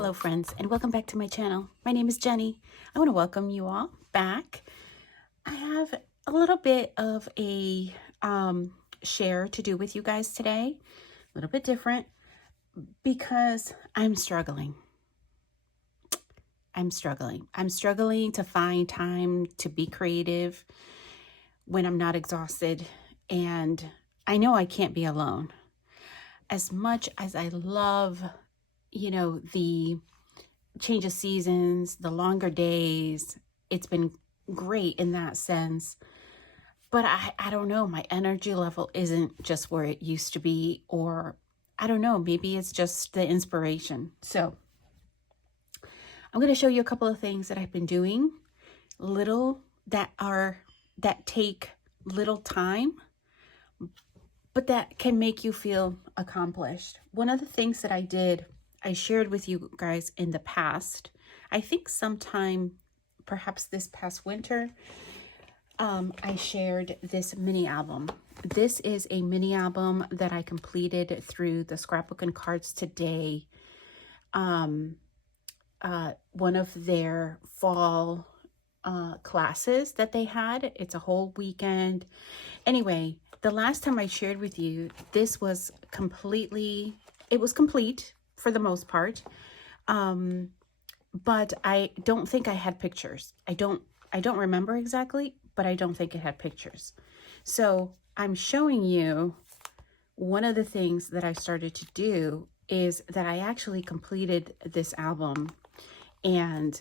Hello friends, and welcome back to my channel. My name is Jenny. I want to welcome you all back. I have a little bit of a share to do with you guys today, a little bit different, because I'm struggling. I'm struggling to find time to be creative when I'm not exhausted, and I know I can't be alone. As much as I love, the change of seasons, the longer days, it's been great in that sense. But I don't know, my energy level isn't just where it used to be, or I don't know, maybe it's just the inspiration. So I'm going to show you a couple of things that I've been doing, that take little time, but that can make you feel accomplished. One of the things that I shared with you guys in the past, I think sometime, perhaps this past winter, I shared this mini album. This is a mini album that I completed through the Scrapbooking Cards Today, one of their fall classes that they had. It's a whole weekend. Anyway, the last time I shared with you, this was complete for the most part. But I don't think I had pictures. I don't remember exactly, but I don't think it had pictures. So I'm showing you one of the things that I started to do is that I actually completed this album, and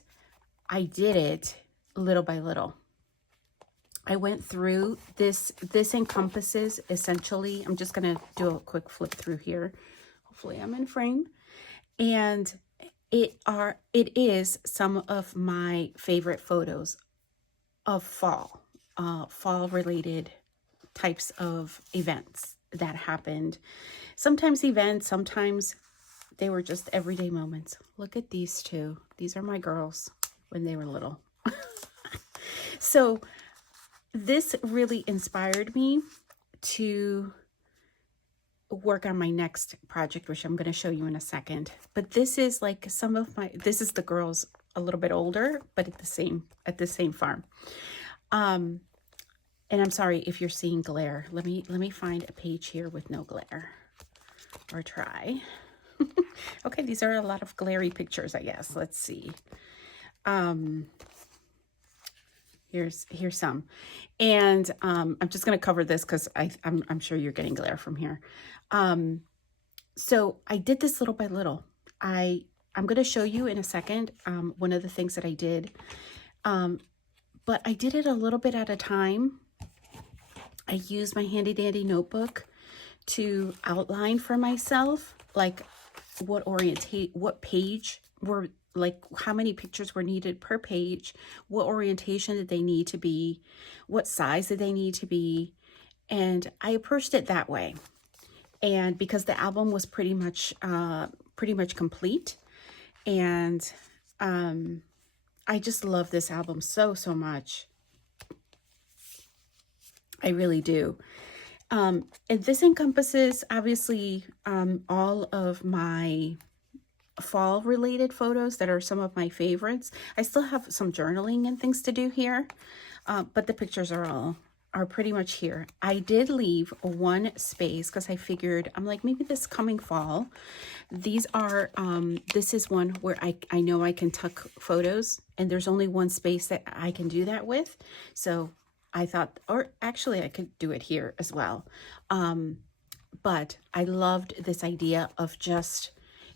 I did it little by little. I went through this. This encompasses essentially, I'm just going to do a quick flip through here. Hopefully I'm in frame. And it is some of my favorite photos of fall related types of events that happened. Sometimes events, sometimes they were just everyday moments. Look at these two. These are my girls when they were little. So this really inspired me to work on my next project, which I'm going to show you in a second. But this is like this is the girls a little bit older, but at the same farm. And I'm sorry if you're seeing glare. Let me find a page here with no glare, or try. Okay, these are a lot of glary pictures, I guess. Let's see. Here's some, and I'm just going to cover this because I'm sure you're getting glare from here. So I did this little by little. I'm going to show you in a second one of the things that I did, but I did it a little bit at a time. I used my handy dandy notebook to outline for myself, like what page were, like how many pictures were needed per page, what orientation did they need to be, what size did they need to be, and I approached it that way. And because the album was pretty much complete, and I just love this album so much. I really do. And this encompasses obviously all of my fall related photos that are some of my favorites. I still have some journaling and things to do here, but the pictures are pretty much here. I did leave one space because I figured, I'm like, maybe this coming fall, these are this is one where I know I can tuck photos, and there's only one space that I can do that with. So I thought, or actually I could do it here as well. But I loved this idea of just,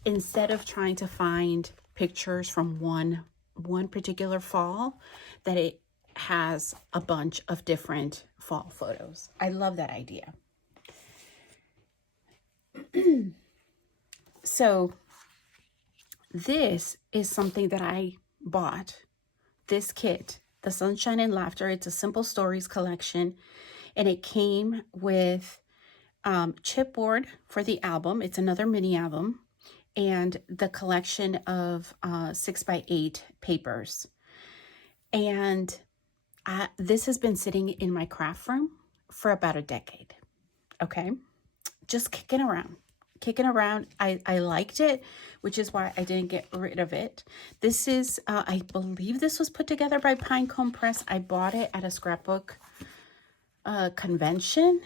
instead of trying to find pictures from one particular fall, that it has a bunch of different fall photos. I love that idea. So this is something that I bought, this kit, the Sunshine and Laughter. It's a Simple Stories collection, and it came with chipboard for the album. It's another mini album, and the collection of 6x8 papers. And this has been sitting in my craft room for about a decade. Okay, just kicking around. kicking around. I liked it, which is why I didn't get rid of it. This is, I believe this was put together by Pinecone Press. I bought it at a scrapbook convention.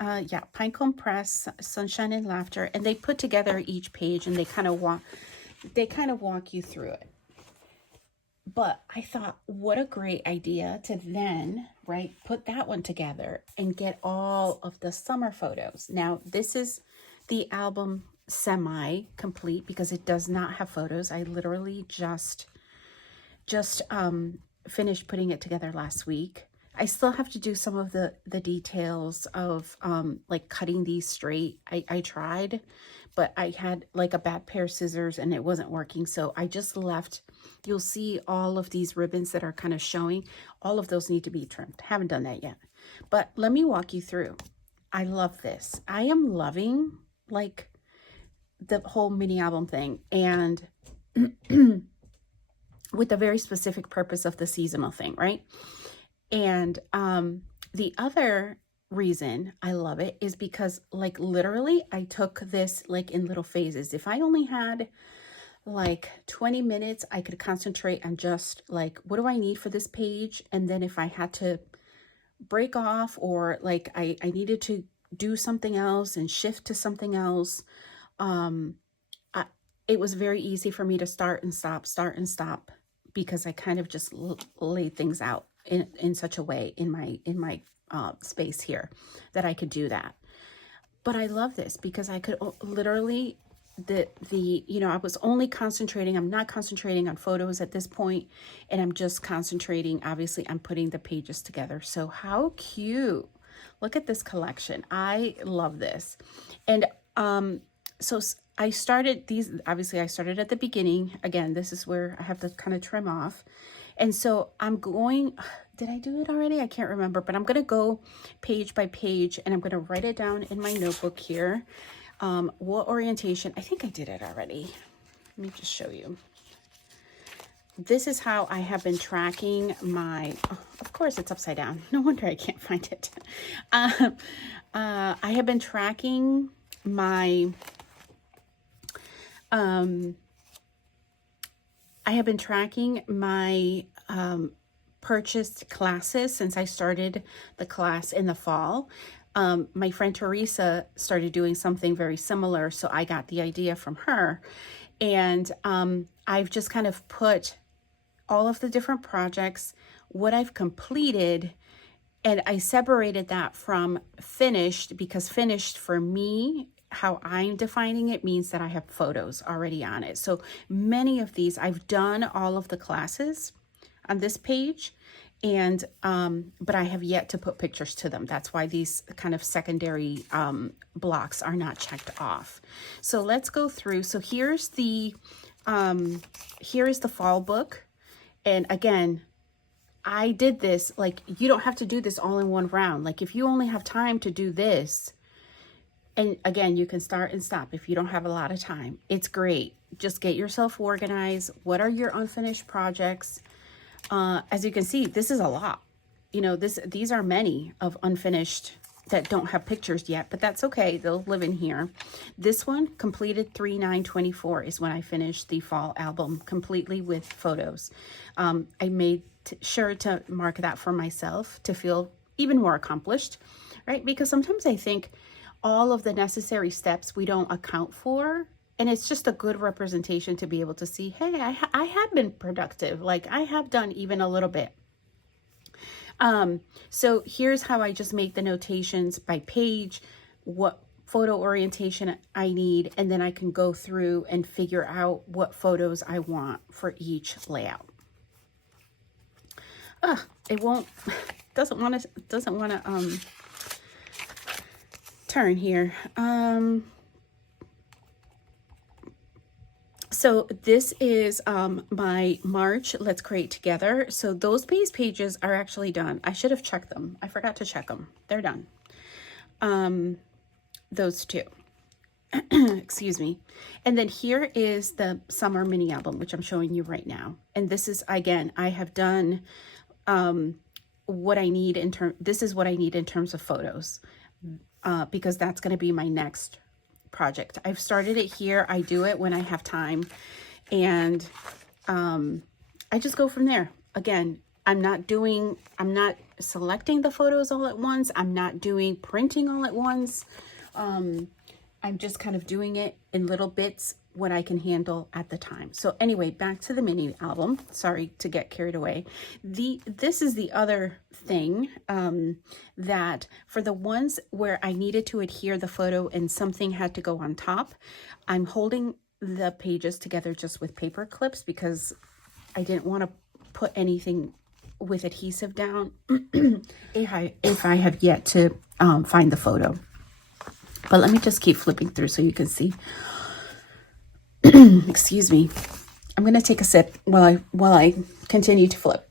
Yeah, Pinecone Press, Sunshine and Laughter, and they put together each page, and they kind of walk you through it. But I thought, what a great idea to then, right, put that one together and get all of the summer photos. Now, this is the album semi-complete because it does not have photos. I literally just finished putting it together last week. I still have to do some of the details of like cutting these straight. I tried, but I had like a bad pair of scissors and it wasn't working. So I just left. You'll see all of these ribbons that are kind of showing. All of those need to be trimmed. Haven't done that yet. But let me walk you through. I love this. I am loving like the whole mini album thing. And with the very specific purpose of the seasonal thing, right? And the other reason I love it is because like literally I took this like in little phases. If I only had like 20 minutes, I could concentrate on just like, what do I need for this page? And then if I had to break off or like I needed to do something else and shift to something else, it was very easy for me to start and stop because I kind of just laid things out in such a way in my space here that I could do that. But I love this because I could literally you know, I was only concentrating. I'm not concentrating on photos at this point, and I'm just concentrating obviously on putting the pages together. So how cute. Look at this collection. I love this. And so I started these, obviously I started at the beginning. Again, this is where I have to kind of trim off. And so I'm going, did I do it already? I can't remember, but I'm going to go page by page and I'm going to write it down in my notebook here. What orientation? I think I did it already. Let me just show you. This is how I have been tracking my, oh, of course it's upside down. No wonder I can't find it. I have been tracking my, purchased classes since I started the class in the fall. My friend Teresa started doing something very similar, so I got the idea from her. And I've just kind of put all of the different projects, what I've completed, and I separated that from finished, because finished for me, how I'm defining it, means that I have photos already on it. So many of these, I've done all of the classes on this page, and but I have yet to put pictures to them. That's why these kind of secondary blocks are not checked off. So let's go through. So here is the fall book. And again, I did this, like, you don't have to do this all in one round. Like if you only have time to do this, and again, you can start and stop if you don't have a lot of time. It's great. Just get yourself organized. What are your unfinished projects? As you can see, this is a lot. You know, these are many of unfinished that don't have pictures yet, but that's okay. They'll live in here. This one, completed 3/9/24, is when I finished the fall album completely with photos. I made sure to mark that for myself to feel even more accomplished, right? Because sometimes I think all of the necessary steps we don't account for, and it's just a good representation to be able to see, hey, I have been productive. Like I have done even a little bit. So here's how I just make the notations by page, what photo orientation I need, and then I can go through and figure out what photos I want for each layout. It won't, doesn't want to turn here. So this is my March Let's Create Together. So those base pages are actually done. I should have checked them. I forgot to check them. They're done. Those two. Excuse me. And then here is the summer mini album, which I'm showing you right now. And this is, again, I have done what I need this is what I need in terms of photos, because that's going to be my next project. I've started it here. I do it when I have time, and I just go from there. Again, I'm not selecting the photos all at once. I'm not doing printing all at once. I'm just kind of doing it in little bits, what I can handle at the time. So anyway, back to the mini album. Sorry to get carried away. This is the other thing, that for the ones where I needed to adhere the photo and something had to go on top, I'm holding the pages together just with paper clips because I didn't want to put anything with adhesive down if I have yet to find the photo. But let me just keep flipping through so you can see. Excuse me. I'm going to take a sip while I continue to flip.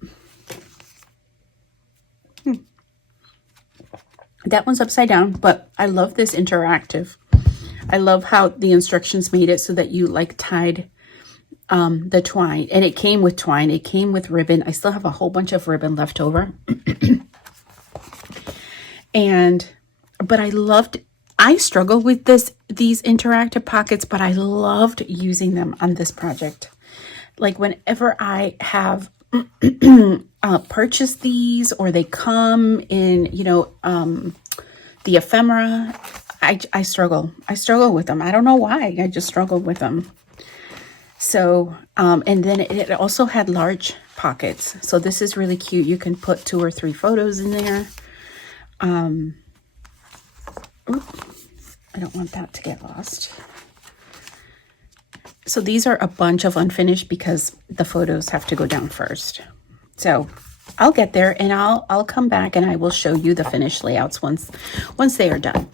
That one's upside down, but I love this interactive. I love how the instructions made it so that you like tied the twine, and it came with twine. It came with ribbon. I still have a whole bunch of ribbon left over. But I struggle with these interactive pockets, but I loved using them on this project. Like whenever I have purchased these, or they come in, the ephemera, I struggle with them. I don't know why. I just struggle with them. So, and then it also had large pockets. So this is really cute. You can put 2 or 3 photos in there. I don't want that to get lost. So these are a bunch of unfinished because the photos have to go down first. So I'll get there and I'll come back and I will show you the finished layouts once they are done.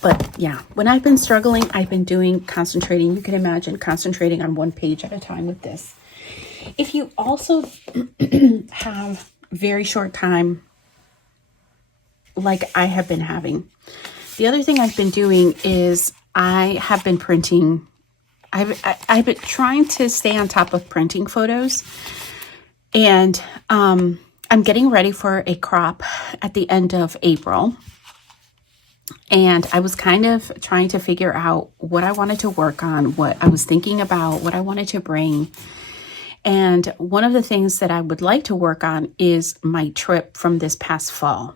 But yeah, when I've been struggling, I've been concentrating. You can imagine concentrating on one page at a time with this. If you also have very short time, like I have been having, the other thing I've been doing is I have been printing. I've been trying to stay on top of printing photos, and I'm getting ready for a crop at the end of April. And I was kind of trying to figure out what I wanted to work on, what I was thinking about, what I wanted to bring. And one of the things that I would like to work on is my trip from this past fall.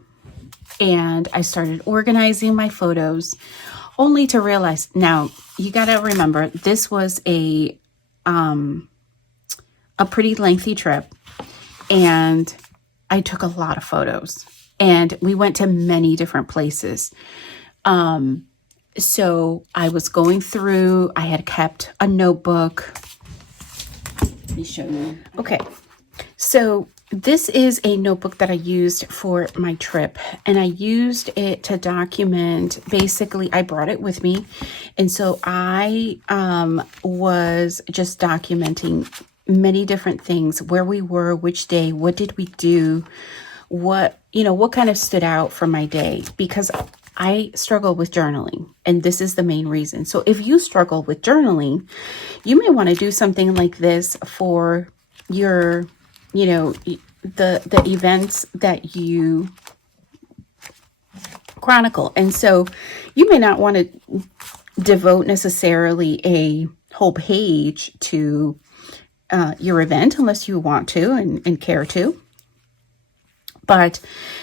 And I started organizing my photos, only to realize, now you got to remember, this was a pretty lengthy trip, and I took a lot of photos, and we went to many different places. So I was going through, I had kept a notebook. Let me show you. Okay. So this is a notebook that I used for my trip, and I used it to document, basically, I brought it with me. And so I was just documenting many different things, where we were, which day, what did we do, what kind of stood out from my day, because I struggle with journaling, and this is the main reason. So if you struggle with journaling, you may want to do something like this for your, the events that you chronicle. And so you may not want to devote necessarily a whole page to your event unless you want to and care to. But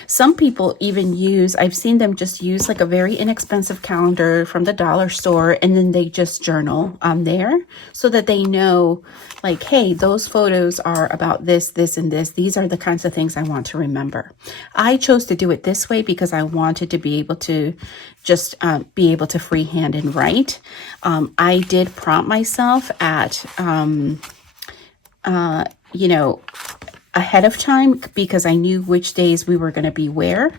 some people even I've seen them just use like a very inexpensive calendar from the dollar store, and then they just journal on there so that they know, like, hey, those photos are about this, this, and this. These are the kinds of things I want to remember. I chose to do it this way because I wanted to be able to just be able to freehand and write. I did prompt myself at, ahead of time because I knew which days we were going to be where.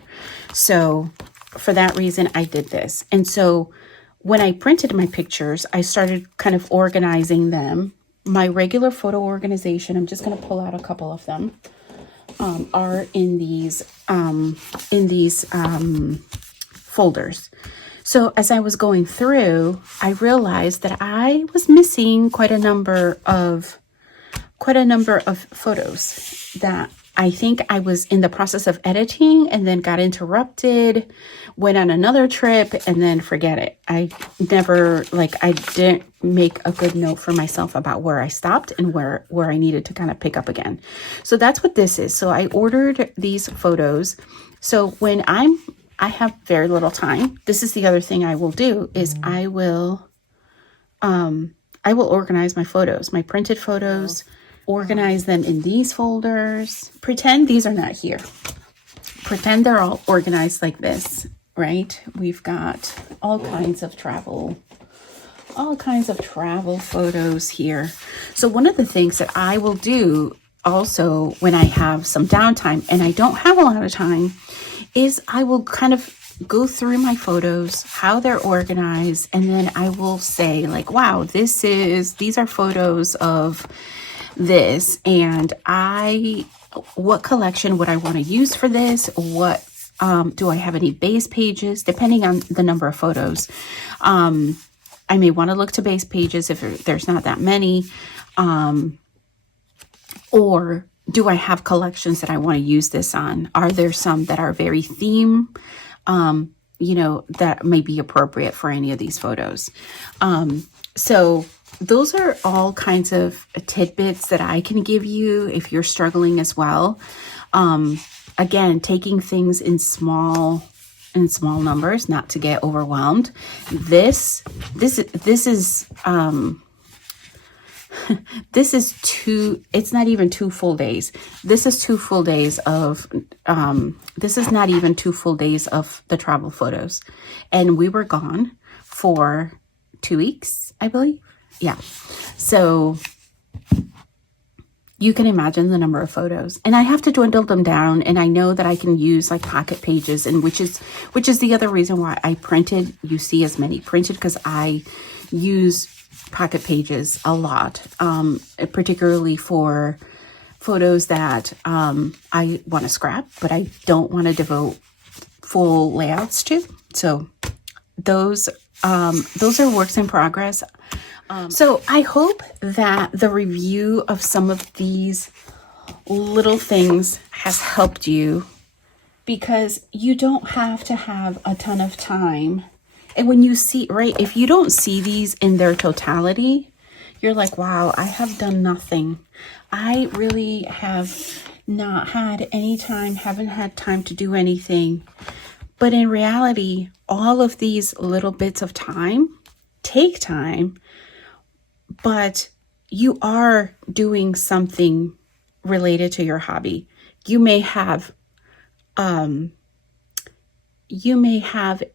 So for that reason, I did this. And so when I printed my pictures, I started kind of organizing them. My regular photo organization, I'm just going to pull out a couple of them, are in these folders. So as I was going through, I realized that I was missing quite a number of photos that I think I was in the process of editing and then got interrupted, went on another trip, and then forget it. I never, like, I didn't make a good note for myself about where I stopped and where I needed to kind of pick up again. So that's what this is. So I ordered these photos. So when I have very little time, this is the other thing I will do is I will organize my photos, my printed photos, organize them in these folders. Pretend these are not here. Pretend they're all organized like this, right? We've got all kinds of travel photos here. So one of the things that I will do also when I have some downtime, and I don't have a lot of time, is I will kind of go through my photos, how they're organized, and then I will say like, wow, these are photos of this, and what collection would I want to use for this? What do I have any base pages? Depending on the number of photos, I may want to look to base pages if there's not that many, or do I have collections that I want to use this on? Are there some that are very theme, that may be appropriate for any of these photos? So those are all kinds of tidbits that I can give you if you're struggling as well. Again, taking things in small numbers, not to get overwhelmed. This is it's not even 2 full days. This is 2 full days of, this is not even 2 full days of the travel photos. And we were gone for 2 weeks, I believe. Yeah. So you can imagine the number of photos, and I have to dwindle them down. And I know that I can use like pocket pages, and which is the other reason why I printed. You see as many printed because I use pocket pages a lot, particularly for photos that I want to scrap, but I don't want to devote full layouts to. So those are works in progress. So I hope that the review of some of these little things has helped you, because you don't have to have a ton of time. And when you see, right, if you don't see these in their totality, you're like, wow, I have done nothing. I really have not had any time, haven't had time to do anything. But in reality, all of these little bits of time take time, but you are doing something related to your hobby. You may have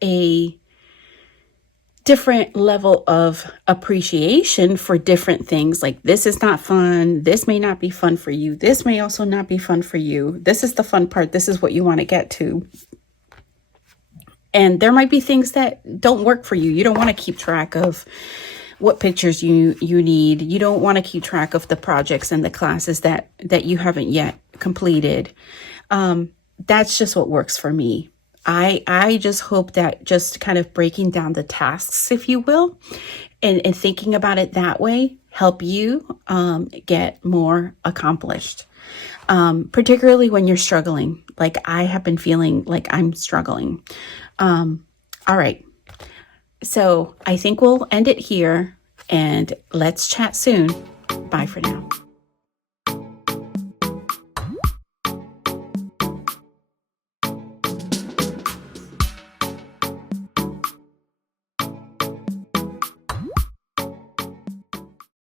a different level of appreciation for different things. Like, this is not fun. This may not be fun for you. This may also not be fun for you. This is the fun part. This is what you want to get to. And there might be things that don't work for you. You don't want to keep track of what pictures you need. You don't want to keep track of the projects and the classes that you haven't yet completed. That's just what works for me. I just hope that just kind of breaking down the tasks, if you will, and thinking about it that way, help you get more accomplished, particularly when you're struggling. Like I have been feeling like I'm struggling. All right. So I think we'll end it here, and let's chat soon. Bye for now.